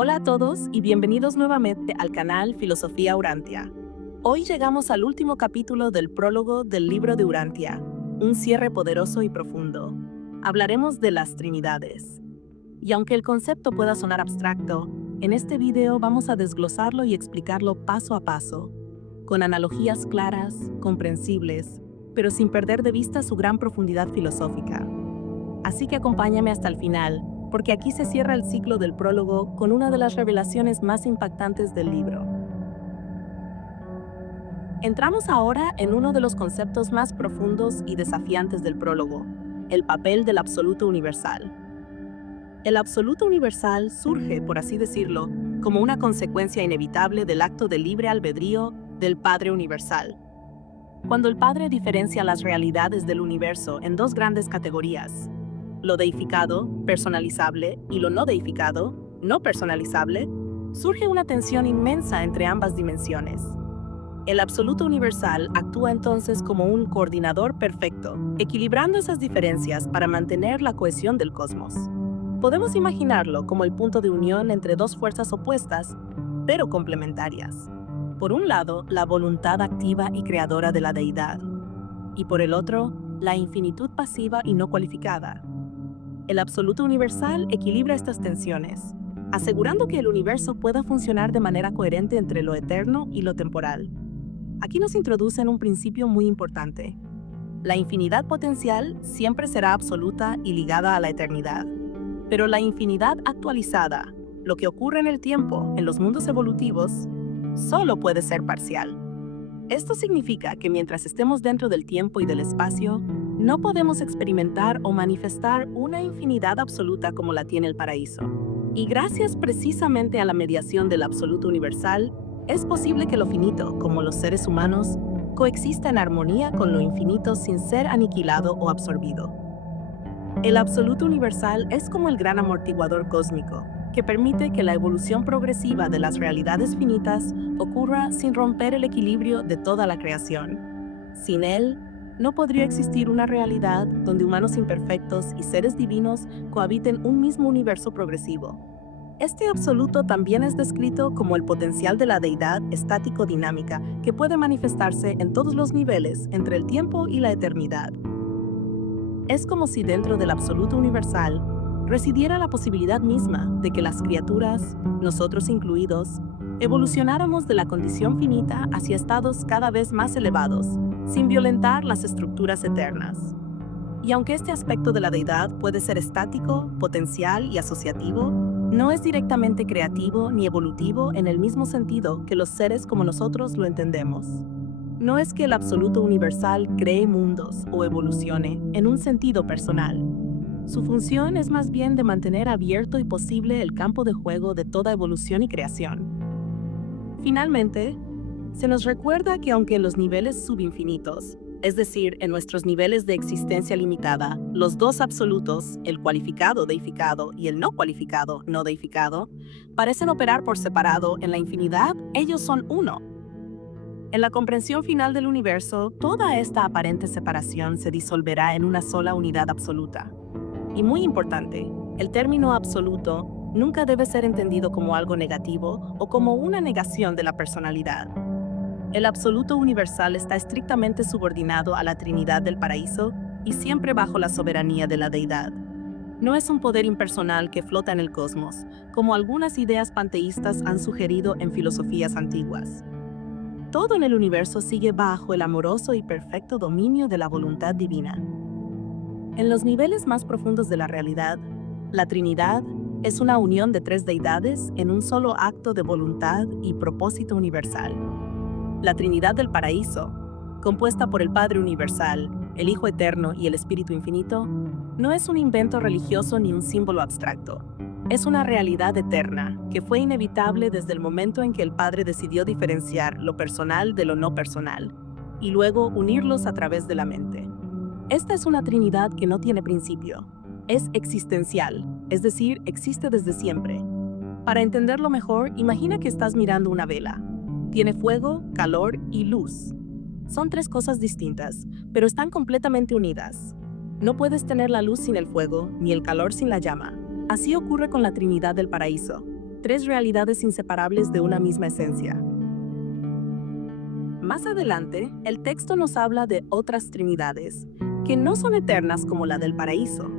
Hola a todos y bienvenidos nuevamente al canal Filosofía Urantia. Hoy llegamos al último capítulo del prólogo del libro de Urantia, un cierre poderoso y profundo. Hablaremos de las Trinidades. Y aunque el concepto pueda sonar abstracto, en este video vamos a desglosarlo y explicarlo paso a paso, con analogías claras, comprensibles, pero sin perder de vista su gran profundidad filosófica. Así que acompáñame hasta el final, porque aquí se cierra el ciclo del prólogo con una de las revelaciones más impactantes del libro. Entramos ahora en uno de los conceptos más profundos y desafiantes del prólogo, el papel del absoluto universal. El absoluto universal surge, por así decirlo, como una consecuencia inevitable del acto de libre albedrío del Padre Universal. Cuando el Padre diferencia las realidades del universo en dos grandes categorías, lo deificado, personalizable, y lo no deificado, no personalizable, surge una tensión inmensa entre ambas dimensiones. El absoluto universal actúa entonces como un coordinador perfecto, equilibrando esas diferencias para mantener la cohesión del cosmos. Podemos imaginarlo como el punto de unión entre dos fuerzas opuestas, pero complementarias. Por un lado, la voluntad activa y creadora de la deidad, y por el otro, la infinitud pasiva y no cualificada. El absoluto universal equilibra estas tensiones, asegurando que el universo pueda funcionar de manera coherente entre lo eterno y lo temporal. Aquí nos introducen un principio muy importante. La infinidad potencial siempre será absoluta y ligada a la eternidad, pero la infinidad actualizada, lo que ocurre en el tiempo, en los mundos evolutivos, solo puede ser parcial. Esto significa que mientras estemos dentro del tiempo y del espacio, no podemos experimentar o manifestar una infinidad absoluta como la tiene el paraíso. Y gracias precisamente a la mediación del absoluto universal, es posible que lo finito, como los seres humanos, coexista en armonía con lo infinito sin ser aniquilado o absorbido. El absoluto universal es como el gran amortiguador cósmico, que permite que la evolución progresiva de las realidades finitas ocurra sin romper el equilibrio de toda la creación. Sin él, no podría existir una realidad donde humanos imperfectos y seres divinos cohabiten un mismo universo progresivo. Este absoluto también es descrito como el potencial de la deidad estático-dinámica que puede manifestarse en todos los niveles entre el tiempo y la eternidad. Es como si dentro del absoluto universal residiera la posibilidad misma de que las criaturas, nosotros incluidos, evolucionáramos de la condición finita hacia estados cada vez más elevados, sin violentar las estructuras eternas. Y aunque este aspecto de la deidad puede ser estático, potencial y asociativo, no es directamente creativo ni evolutivo en el mismo sentido que los seres como nosotros lo entendemos. No es que el absoluto universal cree mundos o evolucione en un sentido personal. Su función es más bien de mantener abierto y posible el campo de juego de toda evolución y creación. Finalmente, se nos recuerda que aunque en los niveles subinfinitos, es decir, en nuestros niveles de existencia limitada, los dos absolutos, el cualificado deificado y el no cualificado no deificado, parecen operar por separado en la infinidad, ellos son uno. En la comprensión final del universo, toda esta aparente separación se disolverá en una sola unidad absoluta. Y muy importante, el término absoluto nunca debe ser entendido como algo negativo o como una negación de la personalidad. El absoluto universal está estrictamente subordinado a la Trinidad del paraíso y siempre bajo la soberanía de la deidad. No es un poder impersonal que flota en el cosmos, como algunas ideas panteístas han sugerido en filosofías antiguas. Todo en el universo sigue bajo el amoroso y perfecto dominio de la voluntad divina. En los niveles más profundos de la realidad, la Trinidad es una unión de tres deidades en un solo acto de voluntad y propósito universal. La Trinidad del paraíso, compuesta por el Padre Universal, el Hijo Eterno y el Espíritu Infinito, no es un invento religioso ni un símbolo abstracto. Es una realidad eterna que fue inevitable desde el momento en que el Padre decidió diferenciar lo personal de lo no personal y luego unirlos a través de la mente. Esta es una Trinidad que no tiene principio. Es existencial, es decir, existe desde siempre. Para entenderlo mejor, imagina que estás mirando una vela. Tiene fuego, calor y luz. Son tres cosas distintas, pero están completamente unidas. No puedes tener la luz sin el fuego, ni el calor sin la llama. Así ocurre con la Trinidad del paraíso. tres realidades inseparables de una misma esencia. Más adelante, el texto nos habla de otras trinidades, que no son eternas como la del paraíso.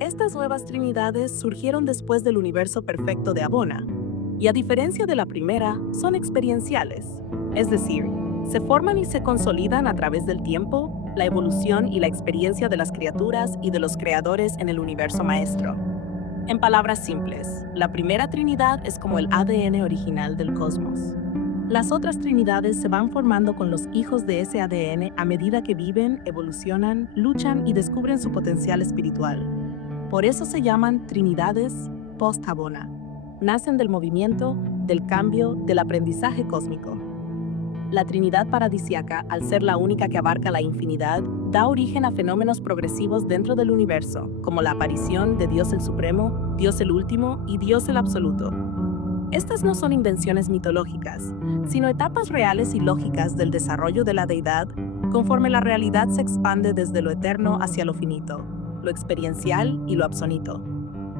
Estas nuevas trinidades surgieron después del universo perfecto de Abona, y a diferencia de la primera, son experienciales, es decir, se forman y se consolidan a través del tiempo, la evolución y la experiencia de las criaturas y de los creadores en el universo maestro. En palabras simples, la primera trinidad es como el ADN original del cosmos. Las otras trinidades se van formando con los hijos de ese ADN a medida que viven, evolucionan, luchan y descubren su potencial espiritual. Por eso se llaman trinidades post-Abona. Nacen del movimiento, del cambio, del aprendizaje cósmico. La Trinidad paradisiaca, al ser la única que abarca la infinidad, da origen a fenómenos progresivos dentro del universo, como la aparición de Dios el Supremo, Dios el Último y Dios el Absoluto. Estas no son invenciones mitológicas, sino etapas reales y lógicas del desarrollo de la deidad conforme la realidad se expande desde lo eterno hacia lo finito, lo experiencial y lo absonito.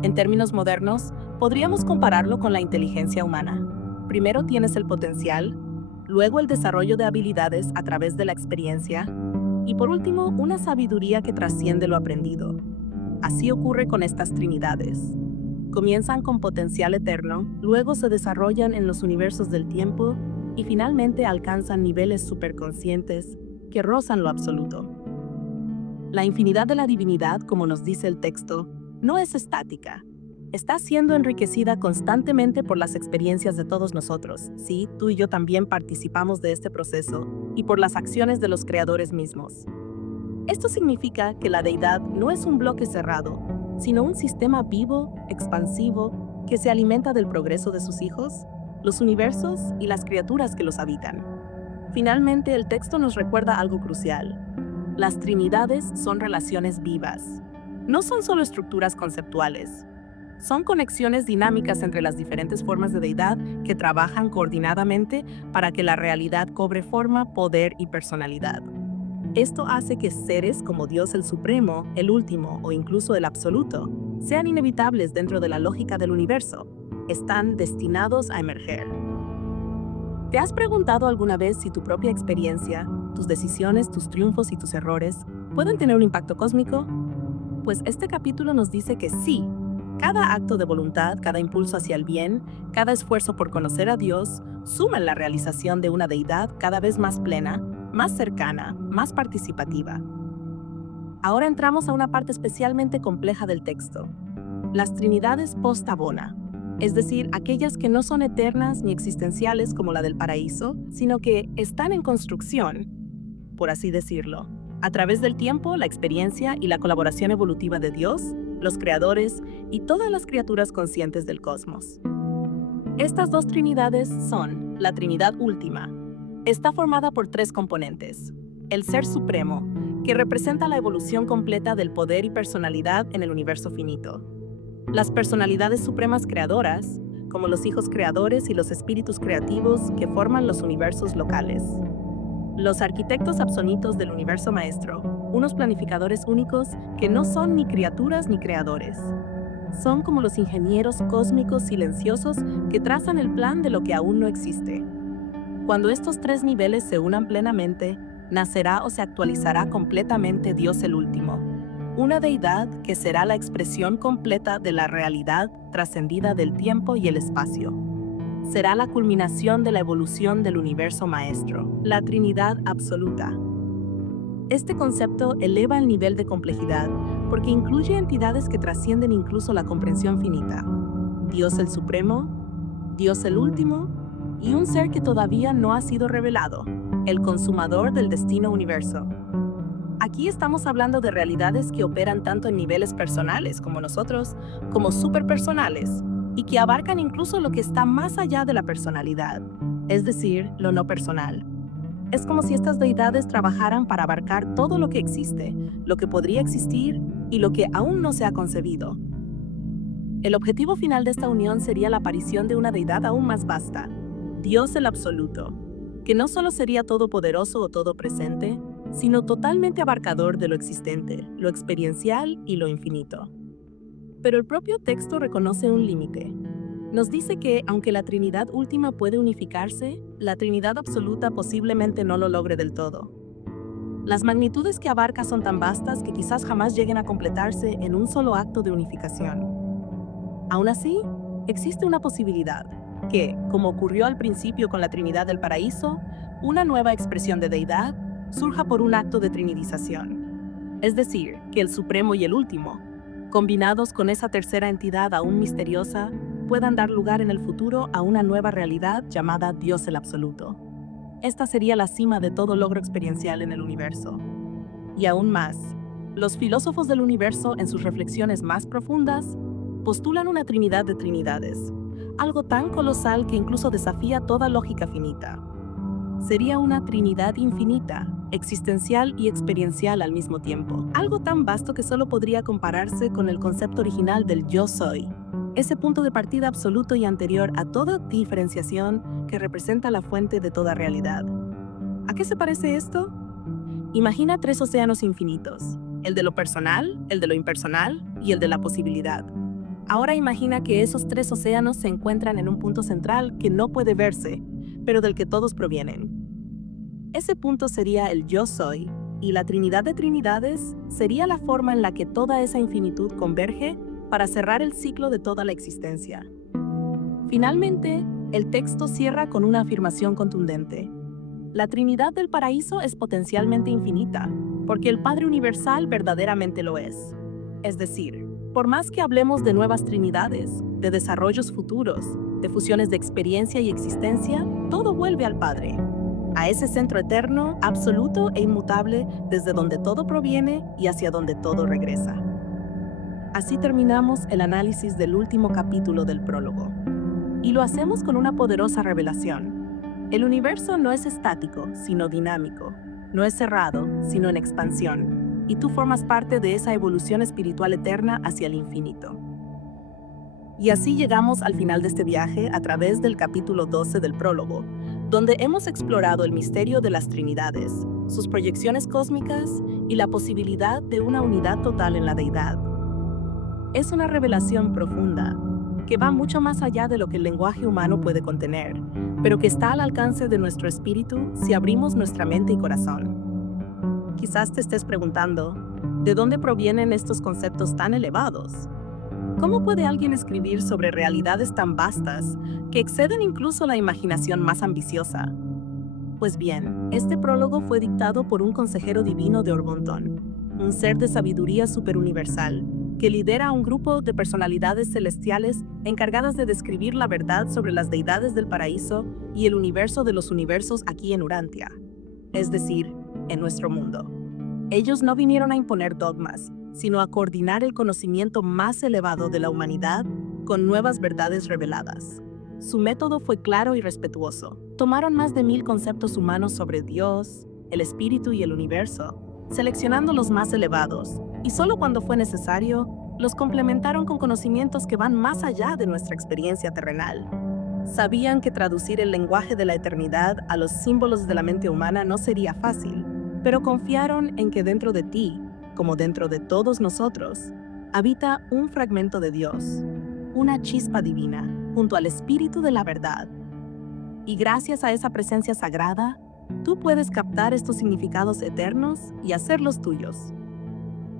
En términos modernos, podríamos compararlo con la inteligencia humana. Primero tienes el potencial, luego el desarrollo de habilidades a través de la experiencia y por último una sabiduría que trasciende lo aprendido. Así ocurre con estas trinidades. Comienzan con potencial eterno, luego se desarrollan en los universos del tiempo y finalmente alcanzan niveles superconscientes que rozan lo absoluto. La infinidad de la divinidad, como nos dice el texto, no es estática. Está siendo enriquecida constantemente por las experiencias de todos nosotros. Sí, tú y yo también participamos de este proceso y por las acciones de los creadores mismos. Esto significa que la deidad no es un bloque cerrado, sino un sistema vivo, expansivo, que se alimenta del progreso de sus hijos, los universos y las criaturas que los habitan. Finalmente, el texto nos recuerda algo crucial. Las trinidades son relaciones vivas. No son solo estructuras conceptuales. Son conexiones dinámicas entre las diferentes formas de deidad que trabajan coordinadamente para que la realidad cobre forma, poder y personalidad. Esto hace que seres como Dios el Supremo, el Último o incluso el Absoluto sean inevitables dentro de la lógica del universo. Están destinados a emerger. ¿Te has preguntado alguna vez si tu propia experiencia, tus decisiones, tus triunfos y tus errores pueden tener un impacto cósmico? Pues este capítulo nos dice que sí. Cada acto de voluntad, cada impulso hacia el bien, cada esfuerzo por conocer a Dios, suma en la realización de una deidad cada vez más plena, más cercana, más participativa. Ahora entramos a una parte especialmente compleja del texto. Las trinidades post-Abona, es decir, aquellas que no son eternas ni existenciales como la del paraíso, sino que están en construcción, por así decirlo, a través del tiempo, la experiencia y la colaboración evolutiva de Dios, los creadores y todas las criaturas conscientes del cosmos. Estas dos trinidades son la Trinidad Última. Está formada por tres componentes. El Ser Supremo, que representa la evolución completa del poder y personalidad en el universo finito. Las personalidades supremas creadoras, como los hijos creadores y los espíritus creativos que forman los universos locales. Los arquitectos absonitos del universo maestro, unos planificadores únicos que no son ni criaturas ni creadores. Son como los ingenieros cósmicos silenciosos que trazan el plan de lo que aún no existe. Cuando estos tres niveles se unan plenamente, nacerá o se actualizará completamente Dios el Último, una deidad que será la expresión completa de la realidad trascendida del tiempo y el espacio. Será la culminación de la evolución del universo maestro, la Trinidad Absoluta. Este concepto eleva el nivel de complejidad porque incluye entidades que trascienden incluso la comprensión finita. Dios el Supremo, Dios el Último y un ser que todavía no ha sido revelado, el consumador del destino universo. Aquí estamos hablando de realidades que operan tanto en niveles personales como nosotros, como superpersonales, y que abarcan incluso lo que está más allá de la personalidad, es decir, lo no personal. Es como si estas deidades trabajaran para abarcar todo lo que existe, lo que podría existir y lo que aún no se ha concebido. El objetivo final de esta unión sería la aparición de una deidad aún más vasta, Dios el Absoluto, que no solo sería todopoderoso o todopresente, sino totalmente abarcador de lo existente, lo experiencial y lo infinito. Pero el propio texto reconoce un límite. Nos dice que, aunque la Trinidad última puede unificarse, la Trinidad absoluta posiblemente no lo logre del todo. Las magnitudes que abarca son tan vastas que quizás jamás lleguen a completarse en un solo acto de unificación. Aún así, existe una posibilidad, que, como ocurrió al principio con la Trinidad del Paraíso, una nueva expresión de deidad surja por un acto de trinidización. Es decir, que el Supremo y el Último, combinados con esa tercera entidad aún misteriosa, puedan dar lugar en el futuro a una nueva realidad llamada Dios el Absoluto. Esta sería la cima de todo logro experiencial en el universo. Y aún más, los filósofos del universo, en sus reflexiones más profundas, postulan una trinidad de trinidades, algo tan colosal que incluso desafía toda lógica finita. Sería una trinidad infinita, existencial y experiencial al mismo tiempo, algo tan vasto que solo podría compararse con el concepto original del yo soy, ese punto de partida absoluto y anterior a toda diferenciación que representa la fuente de toda realidad. ¿A qué se parece esto? Imagina 3 océanos infinitos, el de lo personal, el de lo impersonal y el de la posibilidad. Ahora imagina que esos 3 océanos se encuentran en un punto central que no puede verse, pero del que todos provienen. Ese punto sería el yo soy, y la Trinidad de Trinidades sería la forma en la que toda esa infinitud converge para cerrar el ciclo de toda la existencia. Finalmente, el texto cierra con una afirmación contundente. La Trinidad del Paraíso es potencialmente infinita, porque el Padre Universal verdaderamente lo es. Es decir, por más que hablemos de nuevas trinidades, de desarrollos futuros, de fusiones de experiencia y existencia, todo vuelve al Padre, a ese centro eterno, absoluto e inmutable, desde donde todo proviene y hacia donde todo regresa. Así terminamos el análisis del último capítulo del prólogo. Y lo hacemos con una poderosa revelación. El universo no es estático, sino dinámico. No es cerrado, sino en expansión. Y tú formas parte de esa evolución espiritual eterna hacia el infinito. Y así llegamos al final de este viaje a través del capítulo 12 del prólogo, donde hemos explorado el misterio de las Trinidades, sus proyecciones cósmicas y la posibilidad de una unidad total en la deidad. Es una revelación profunda, que va mucho más allá de lo que el lenguaje humano puede contener, pero que está al alcance de nuestro espíritu si abrimos nuestra mente y corazón. Quizás te estés preguntando, ¿de dónde provienen estos conceptos tan elevados? ¿Cómo puede alguien escribir sobre realidades tan vastas que exceden incluso la imaginación más ambiciosa? Pues bien, este prólogo fue dictado por un consejero divino de Orgontón, un ser de sabiduría superuniversal, que lidera a un grupo de personalidades celestiales encargadas de describir la verdad sobre las deidades del paraíso y el universo de los universos aquí en Urantia, es decir, en nuestro mundo. Ellos no vinieron a imponer dogmas, sino a coordinar el conocimiento más elevado de la humanidad con nuevas verdades reveladas. Su método fue claro y respetuoso. Tomaron más de 1000 conceptos humanos sobre Dios, el espíritu y el universo, seleccionando los más elevados, y solo cuando fue necesario, los complementaron con conocimientos que van más allá de nuestra experiencia terrenal. Sabían que traducir el lenguaje de la eternidad a los símbolos de la mente humana no sería fácil, pero confiaron en que dentro de ti, como dentro de todos nosotros, habita un fragmento de Dios, una chispa divina, junto al espíritu de la verdad. Y gracias a esa presencia sagrada, tú puedes captar estos significados eternos y hacerlos tuyos.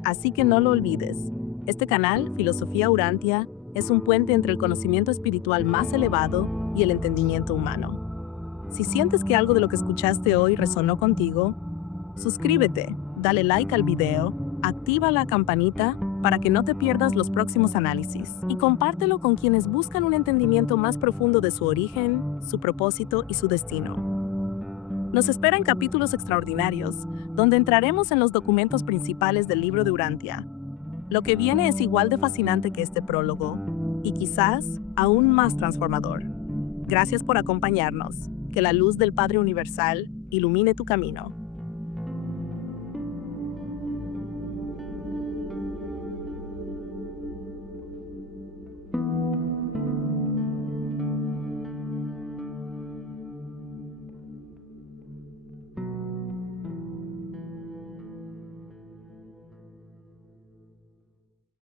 Así que no lo olvides, este canal, Filosofía Urantia, es un puente entre el conocimiento espiritual más elevado y el entendimiento humano. Si sientes que algo de lo que escuchaste hoy resonó contigo, suscríbete, dale like al video, activa la campanita para que no te pierdas los próximos análisis y compártelo con quienes buscan un entendimiento más profundo de su origen, su propósito y su destino. Nos esperan capítulos extraordinarios, donde entraremos en los documentos principales del libro de Urantia. Lo que viene es igual de fascinante que este prólogo, y quizás aún más transformador. Gracias por acompañarnos. Que la luz del Padre Universal ilumine tu camino.